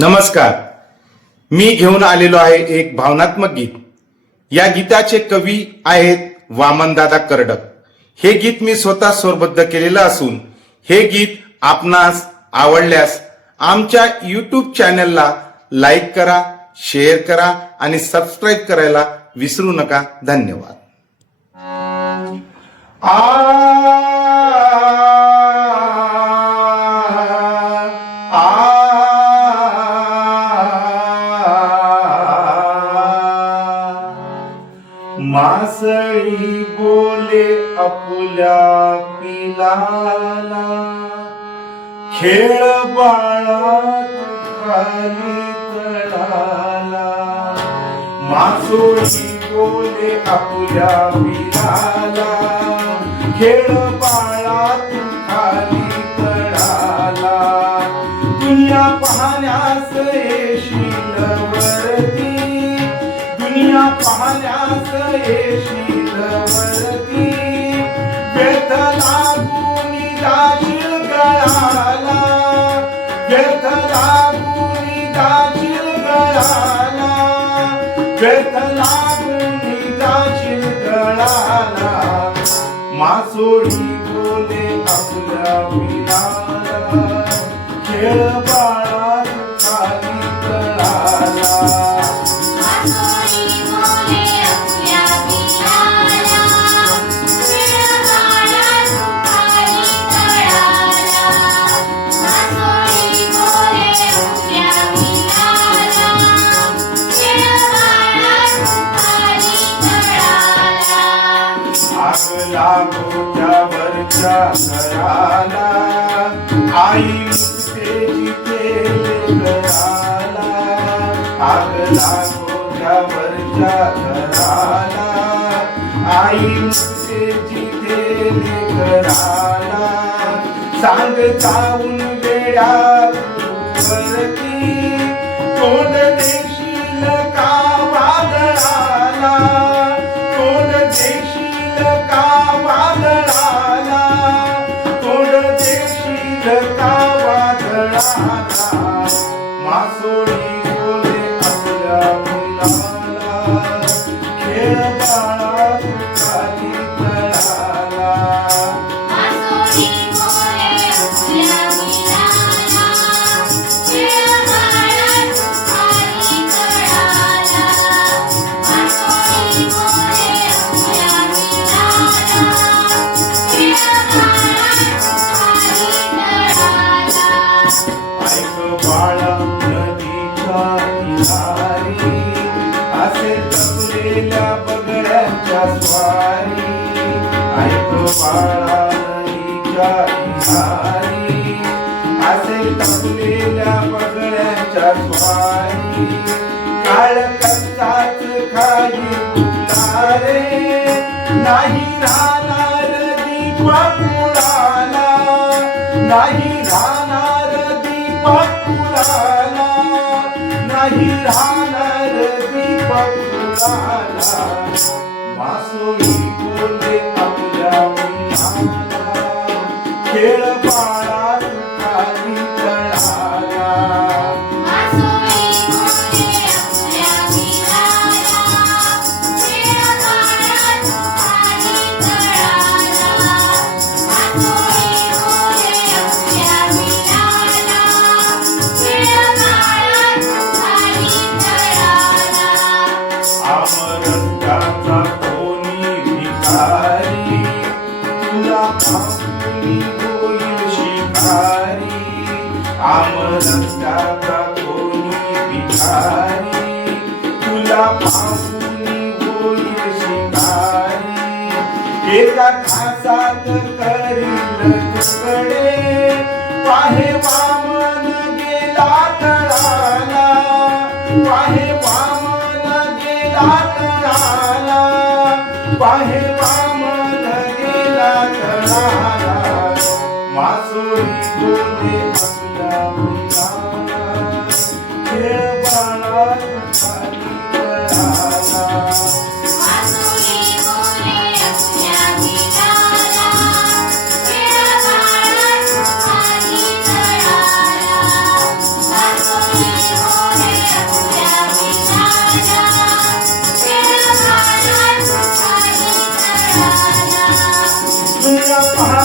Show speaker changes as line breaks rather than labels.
नमस्कार. मी घेऊन आलेलो आहे एक भावनात्मक गीत. या गीताचे कवी आहेत वामनदादा करडक. हे गीत मी स्वतः स्वरबद्ध केलेलं असून हे गीत आपणास आवडल्यास आमच्या यूट्यूब चॅनलला लाईक करा शेअर करा आणि सबस्क्राईब करायला विसरू नका. धन्यवाद. मासळी बोले आपल्या पिलाला. खेळ बाळात खाली तळाला. मासोळी बोले आपल्या पिलाला. खेळ बाळा खाली तळाला. दुनिया पाहण्यास येशी दुनिया पाहण्यास येशील वरती व्यर्थ लागून जाशील गळाला व्यर्थ लागून जाशील गळाला व्यर्थ लागून जाशील गळाला मासोळी बोले आपल्या पिलाला खेळ आई मुक्ते आग लागो वरच्या घराला आई मुक्ते जिथे घराला सांग जाऊन वेळा वरती तोंड देशील का वादळाला मासोळी स्वारी ऐक बाळा नदीच्या असे तपलेल्या पगड्याच्या स्वारी काळ कच्चाच खाई तारे नाही राहणार दीपक मुळाला नाही राहणार दीपक मुलाला नाही राहणार दीपक मुलाला मासोळी बोले आपल्या खेळ पाळा कोणी तुला पाहुणी होईल शिकारी एका खासात करील तुकडे पाहे वामन गेला तळाला. पाहे वामन गेला तळाला. पाहे